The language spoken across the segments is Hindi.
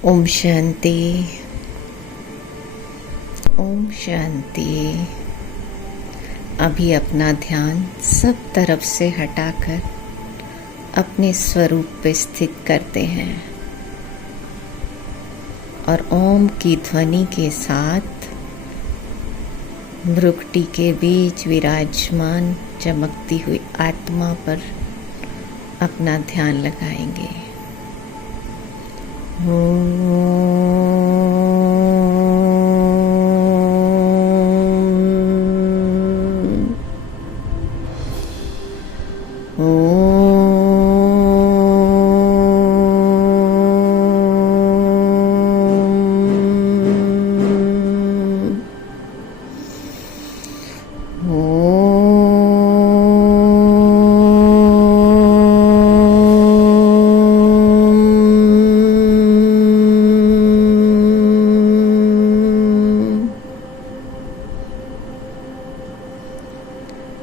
ओम शांति। ओम शांति। अभी अपना ध्यान सब तरफ से हटाकर अपने स्वरूप पे स्थित करते हैं और ओम की ध्वनि के साथ भ्रुकुटी के बीच विराजमान चमकती हुई आत्मा पर अपना ध्यान लगाएंगे।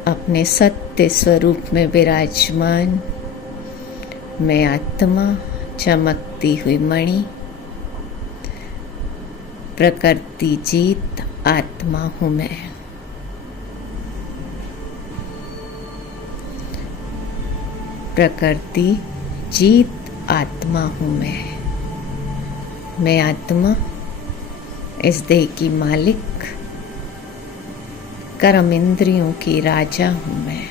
अपने सत्य स्वरूप में विराजमान मैं आत्मा, चमकती हुई मणि, प्रकृति जीत आत्मा हूँ मैं। प्रकृति जीत आत्मा हूँ मैं आत्मा इस देह की मालिक, कर्म इंद्रियों की राजा हूँ मैं।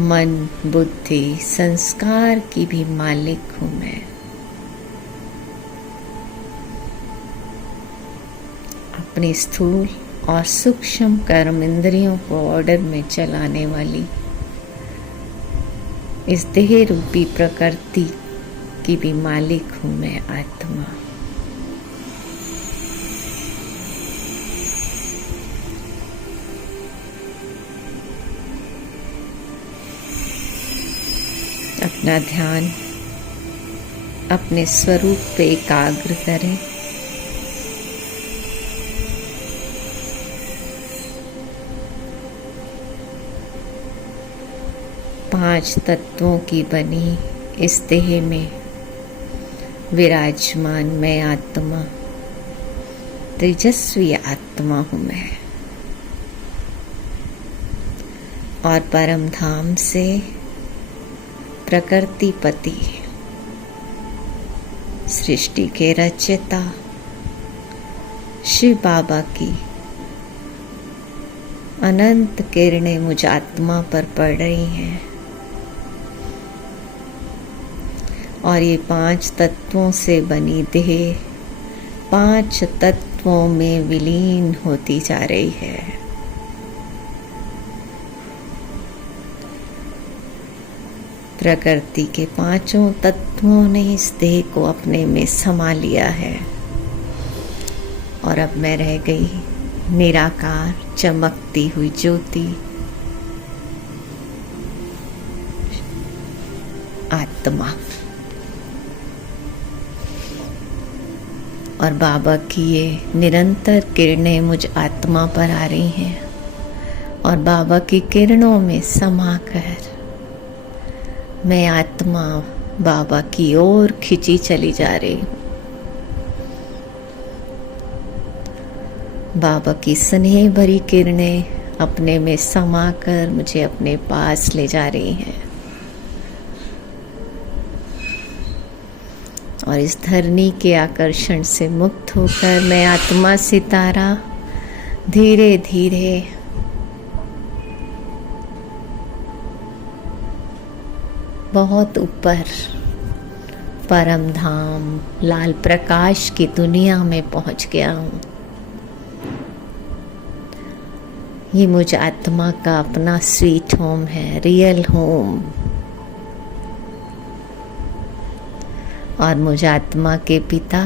मन, बुद्धि, संस्कार की भी मालिक हूँ मैं। अपनी स्थूल और सूक्ष्म कर्म इंद्रियों को ऑर्डर में चलाने वाली इस देह रूपी प्रकृति की भी मालिक हूँ मैं आत्मा। अपना ध्यान अपने स्वरूप पे एकाग्र करें। पांच तत्वों की बनी इस देह में विराजमान मैं आत्मा, तेजस्वी आत्मा हूँ मैं और परम धाम से प्रकृति पति, सृष्टि के रचयिता शिव बाबा की अनंत किरणें मुझ आत्मा पर पड़ रही हैं और ये पांच तत्वों से बनी देह पांच तत्वों में विलीन होती जा रही है। प्रकृति के पांचों तत्वों ने इस देह को अपने में समा लिया है और अब मैं रह गई निराकार चमकती हुई ज्योति आत्मा। और बाबा की ये निरंतर किरणें मुझ आत्मा पर आ रही हैं और बाबा की किरणों में समाकर मैं आत्मा बाबा की ओर खिंची चली जा रही हूँ। बाबा की स्नेह भरी किरणें अपने में समाकर मुझे अपने पास ले जा रही हैं और इस धरनी के आकर्षण से मुक्त होकर मैं आत्मा सितारा धीरे धीरे बहुत ऊपर परम धाम लाल प्रकाश की दुनिया में पहुंच गया हूँ। ये मुझ आत्मा का अपना स्वीट होम है, रियल होम। और मुझ आत्मा के पिता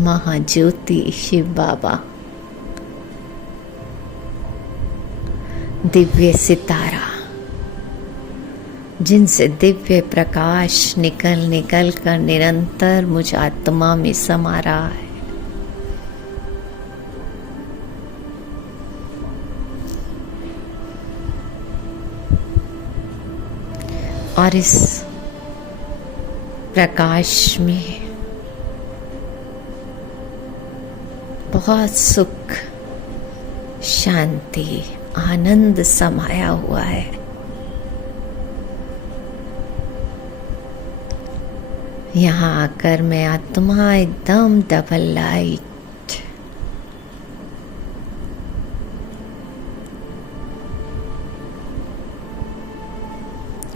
महाज्योति शिव बाबा दिव्य सितारा, जिनसे दिव्य प्रकाश निकल निकल कर निरंतर मुझ आत्मा में समा रहा है। और इस प्रकाश में बहुत सुख, शांति, आनंद समाया हुआ है। यहाँ आकर मैं आत्मा एकदम डबल लाइट,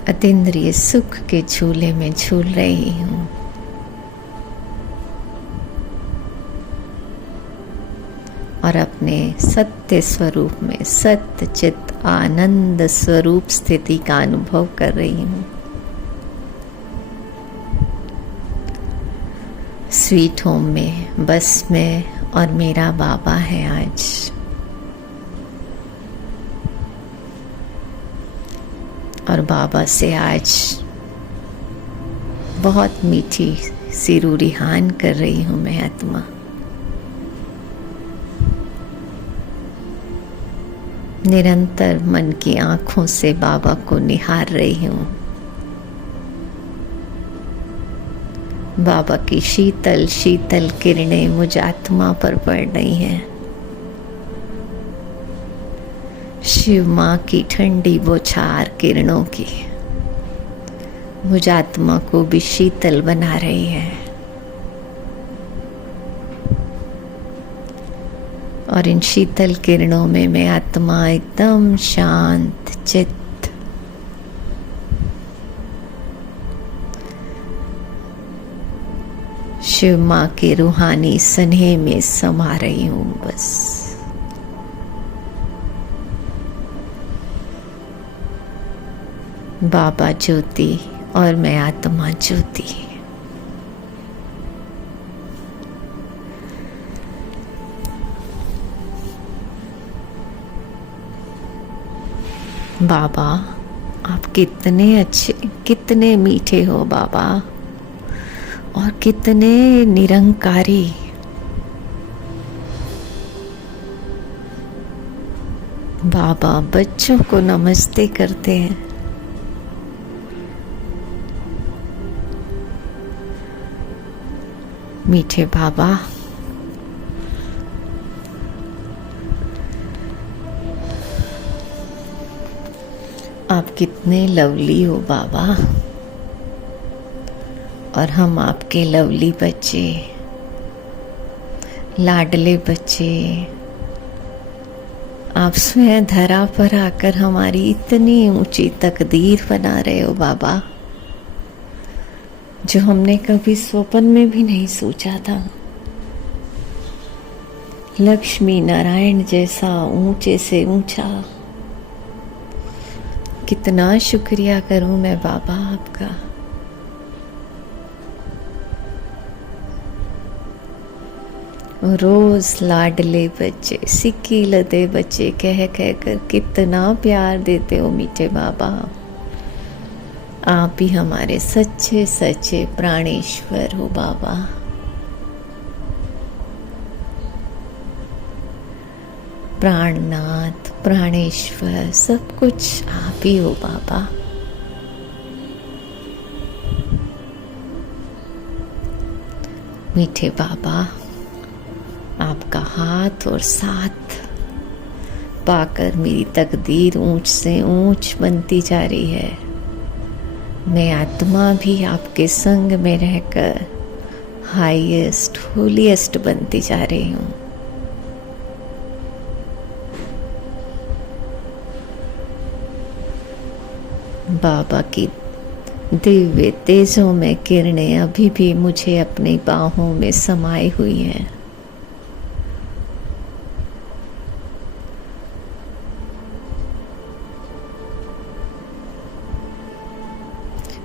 अतीन्द्रिय सुख के झूले में झूल रही हूँ। और अपने सत्य स्वरूप में, सत्य चित आनंद स्वरूप स्थिति का अनुभव कर रही हूँ। स्वीट होम में बस मैं और मेरा बाबा है आज। और बाबा से आज बहुत मीठी सी रूरिहान कर रही हूँ मैं आत्मा। निरंतर मन की आंखों से बाबा को निहार रही हूँ। बाबा की शीतल शीतल किरणें मुझ आत्मा पर पड़ रही हैं। शिव माँ की ठंडी बौछार किरणों की मुझ आत्मा को भी शीतल बना रही है। और इन शीतल किरणों में मैं आत्मा एकदम शांत चित्त, शिव माँ के रूहानी स्नेह में समा रही हूँ बस। बाबा ज्योति और मैं आत्मा ज्योति। बाबा आप कितने अच्छे, कितने मीठे हो बाबा, और कितने निरंकारी। बाबा बच्चों को नमस्ते करते हैं। मीठे बाबा, आप कितने लवली हो बाबा, और हम आपके लवली बच्चे, लाडले बच्चे। आप स्वयं धरा पर आकर हमारी इतनी ऊंची तकदीर बना रहे हो बाबा, जो हमने कभी स्वप्न में भी नहीं सोचा था। लक्ष्मी नारायण जैसा ऊंचे से ऊंचा। कितना शुक्रिया करूं मैं बाबा आपका। रोज लाडले बच्चे, सिक्की लदे बच्चे कह कह कर कितना प्यार देते हो मीठे बाबा। आप ही हमारे सच्चे सच्चे प्राणेश्वर हो बाबा। प्राणनाथ, प्राणेश्वर, सब कुछ आप ही हो बाबा। मीठे बाबा, आपका हाथ और साथ पाकर मेरी तकदीर ऊंच से ऊंच बनती जा रही है। मैं आत्मा भी आपके संग में रहकर हाईएस्ट, होलीएस्ट बनती जा रही हूँ। बाबा की दिव्य तेजों में किरणें अभी भी मुझे अपनी बाहों में समाई हुई हैं।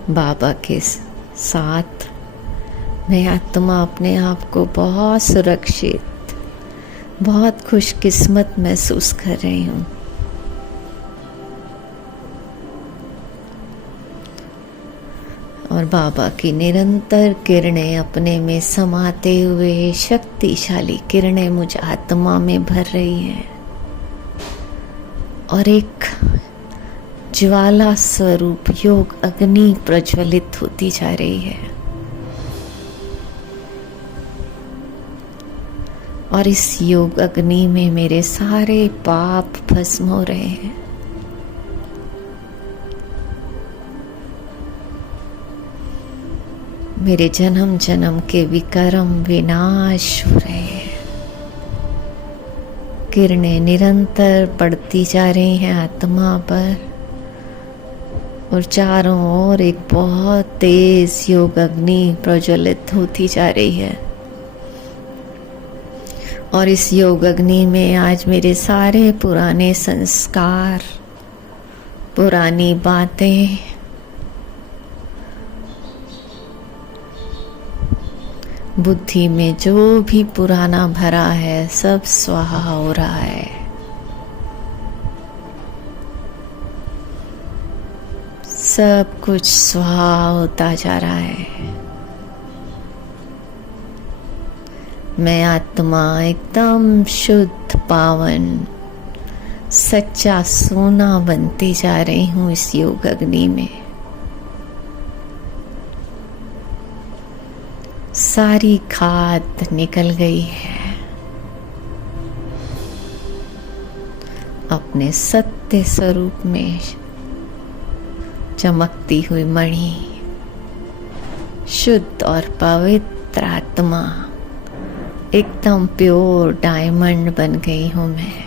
बाबा के साथ मैं आत्मा अपने आप को बहुत सुरक्षित, बहुत खुशकिस्मत महसूस कर रही हूँ। और बाबा की निरंतर किरणें अपने में समाते हुए शक्तिशाली किरणें मुझ आत्मा में भर रही हैं और एक ज्वाला स्वरूप योग अग्नि प्रज्वलित होती जा रही है। और इस योग अग्नि में मेरे सारे पाप भस्म हो रहे हैं। मेरे जन्म जन्म के विकर्म विनाश हो रहे हैं। किरणें निरंतर पड़ती जा रही हैं आत्मा पर और चारों ओर एक बहुत तेज योग अग्नि प्रज्वलित होती जा रही है। और इस योग अग्नि में आज मेरे सारे पुराने संस्कार, पुरानी बातें, बुद्धि में जो भी पुराना भरा है सब स्वाहा हो रहा है। सब कुछ स्वाहा होता जा रहा है। मैं आत्मा एकदम शुद्ध पावन सच्चा सोना बनती जा रही हूँ इस योग अग्नि में। सारी खाद निकल गई है। अपने सत्य स्वरूप में चमकती हुई मणि, शुद्ध और पवित्र आत्मा, एकदम प्योर डायमंड बन गई हूं मैं।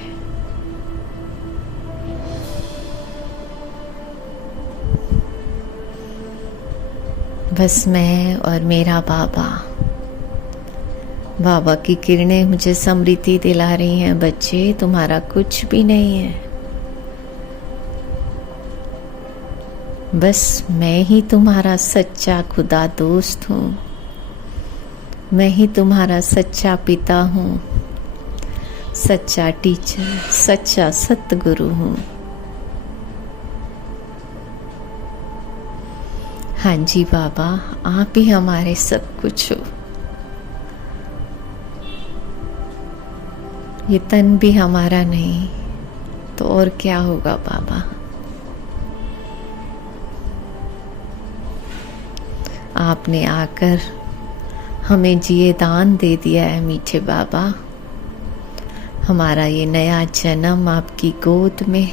बस मैं और मेरा बाबा। बाबा की किरणें मुझे स्मृति दिला रही हैं, बच्चे तुम्हारा कुछ भी नहीं है। बस मैं ही तुम्हारा सच्चा खुदा दोस्त हूँ। मैं ही तुम्हारा सच्चा पिता हूँ, सच्चा टीचर, सच्चा सतगुरु हूँ। हाँ जी बाबा, आप ही हमारे सब कुछ हो। ये तन भी हमारा नहीं तो और क्या होगा बाबा। आपने आकर हमें जिए दान दे दिया है मीठे बाबा। हमारा ये नया जन्म आपकी गोद में,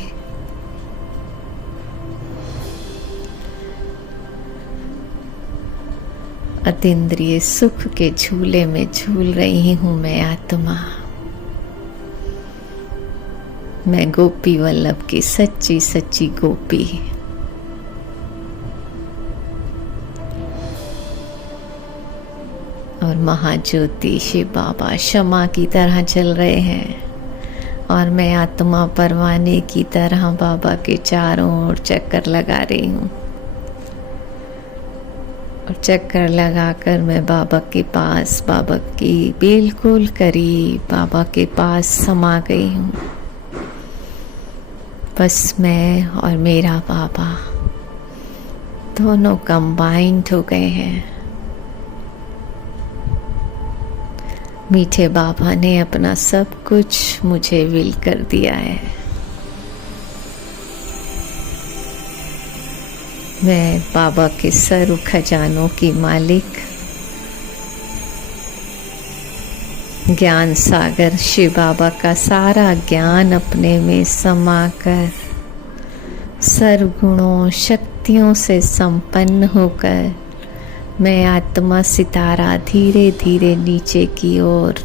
अतीन्द्रिय सुख के झूले में झूल रही हूँ मैं आत्मा। मैं गोपी वल्लभ की सच्ची सच्ची गोपी। और महाज्योति शिव बाबा क्षमा की तरह चल रहे हैं और मैं आत्मा परवाने की तरह बाबा के चारों ओर चक्कर लगा रही हूँ। और चक्कर लगाकर मैं बाबा के पास, बाबा की बिल्कुल करीब, बाबा के पास समा गई हूँ। बस मैं और मेरा बाबा दोनों कंबाइंड हो गए हैं। मीठे बाबा ने अपना सब कुछ मुझे विल कर दिया है। मैं बाबा के सर्व खजानों की मालिक, ज्ञान सागर शिव बाबा का सारा ज्ञान अपने में समाकर सर्व गुणों शक्तियों से संपन्न होकर मैं आत्मा सितारा धीरे धीरे नीचे की ओर,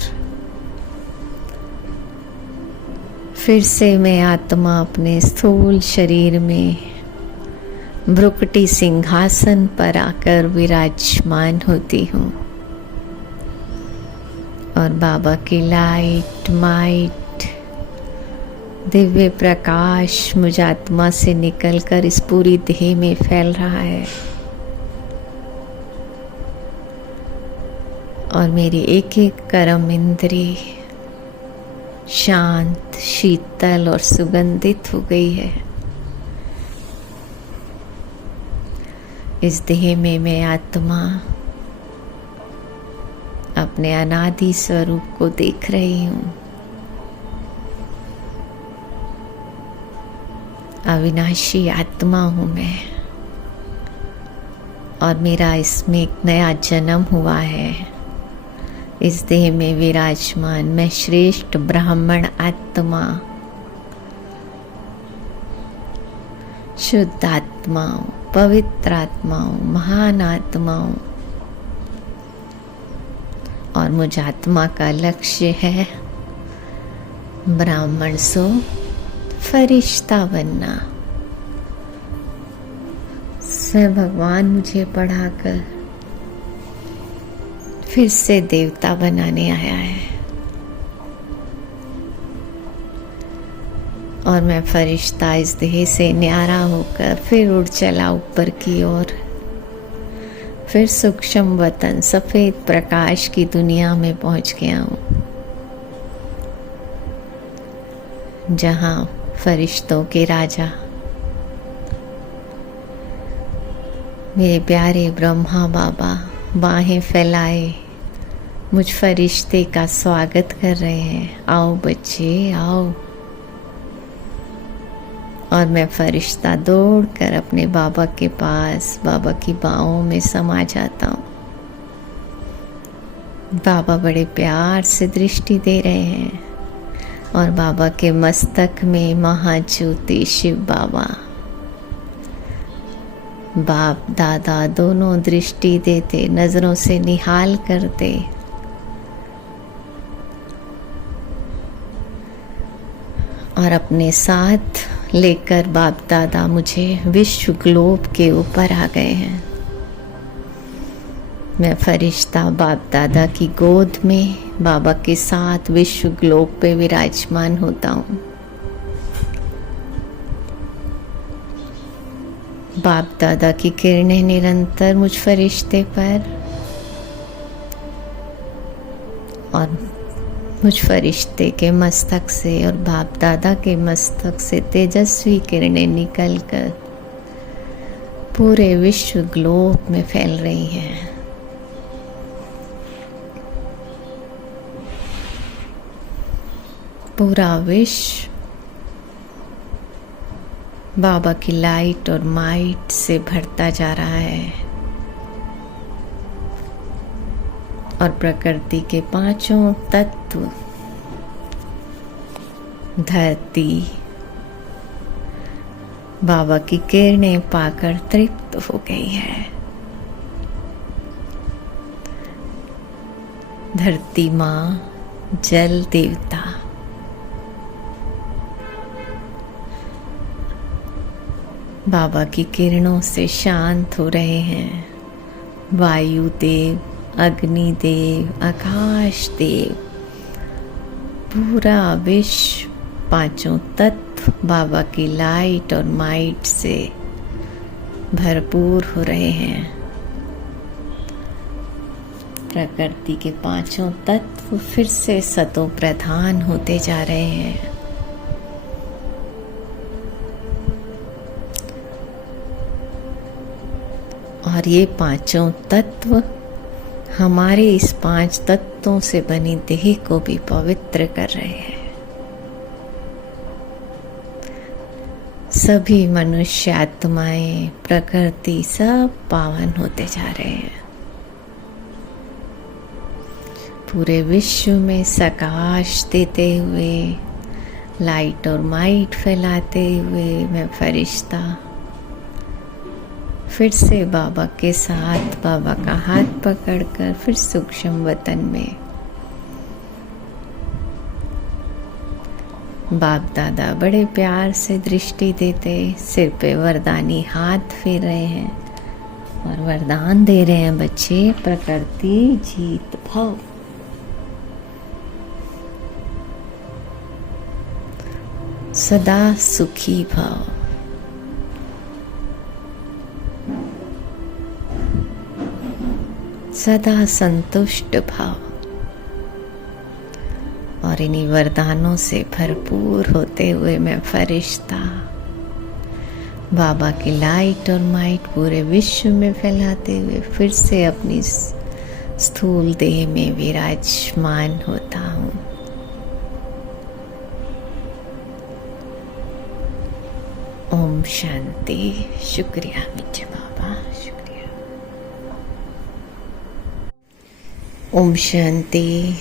फिर से मैं आत्मा अपने स्थूल शरीर में भ्रुकुटी सिंहासन पर आकर विराजमान होती हूँ। और बाबा की लाइट माइट दिव्य प्रकाश मुझ आत्मा से निकलकर इस पूरी देह में फैल रहा है। और मेरी एक एक कर्म इंद्री शांत, शीतल और सुगंधित हो गई है। इस देह में मैं आत्मा अपने अनादि स्वरूप को देख रही हूँ। अविनाशी आत्मा हूँ मैं और मेरा इसमें एक नया जन्म हुआ है। इस देह में विराजमान मैं श्रेष्ठ ब्राह्मण आत्मा, शुद्ध आत्माओं, पवित्र आत्माओं, महान आत्माओं, और मुझ आत्मा का लक्ष्य है ब्राह्मण सो फरिश्ता बनना। स्वयं भगवान मुझे पढ़ाकर फिर से देवता बनाने आया है, और मैं फरिश्ता इस देह से न्यारा होकर फिर उड़ चला ऊपर की ओर। फिर सूक्ष्म वतन सफेद प्रकाश की दुनिया में पहुंच गया हूं, जहां फरिश्तों के राजा मेरे प्यारे ब्रह्मा बाबा बाहें फैलाए मुझ फरिश्ते का स्वागत कर रहे हैं। आओ बच्चे आओ। और मैं फरिश्ता दौड़कर अपने बाबा के पास बाबा की बाहों में समा जाता हूँ। बाबा बड़े प्यार से दृष्टि दे रहे हैं, और बाबा के मस्तक में महाज्योति शिव बाबा बाप दादा दोनों दृष्टि देते, नजरों से निहाल करते। और अपने साथ लेकर बाप दादा मुझे विश्व ग्लोब के ऊपर आ गए हैं। मैं फरिश्ता बाप दादा की गोद में बाबा के साथ विश्व ग्लोब पे विराजमान होता हूँ। बाप दादा की किरणें निरंतर मुझ फरिश्ते पर और मुझ फरिश्ते के मस्तक से और बाप दादा के मस्तक से तेजस्वी किरणें निकलकर पूरे विश्व ग्लोब में फैल रही हैं। पूरा विश्व बाबा की लाइट और माइट से भरता जा रहा है, और प्रकृति के पांचों तत्व धरती बाबा की किरणें पाकर तृप्त हो गई है। धरती माँ, जल देवता, बाबा की किरणों से शांत हो रहे हैं। वायु देव, अग्नि देव, आकाश देव, पूरा विश्व पांचों तत्व बाबा की लाइट और माइट से भरपूर हो रहे हैं। प्रकृति के पांचों तत्व फिर से सतो प्रधान होते जा रहे हैं। और ये पांचों तत्व हमारे इस पांच तत्वों से बनी देह को भी पवित्र कर रहे हैं। सभी मनुष्य आत्माएं, प्रकृति सब पावन होते जा रहे हैं। पूरे विश्व में प्रकाश देते हुए, लाइट और माइट फैलाते हुए मैं फरिश्ता फिर से बाबा के साथ बाबा का हाथ पकड़कर फिर सूक्ष्म वतन में बाप दादा बड़े प्यार से दृष्टि देते, सिर पे वरदानी हाथ फेर रहे हैं और वरदान दे रहे हैं, बच्चे प्रकृति जीत भव। सदा सुखी भव। सदा संतुष्ट भाव। और इन्हीं वरदानों से भरपूर होते हुए मैं फरिश्ता बाबा की लाइट और माइट पूरे विश्व में फैलाते हुए फिर से अपनी स्थूल देह में विराजमान होता हूँ। ओम शांति। शुक्रिया मीठे बाबा, शुक्रिया। ओम शांति।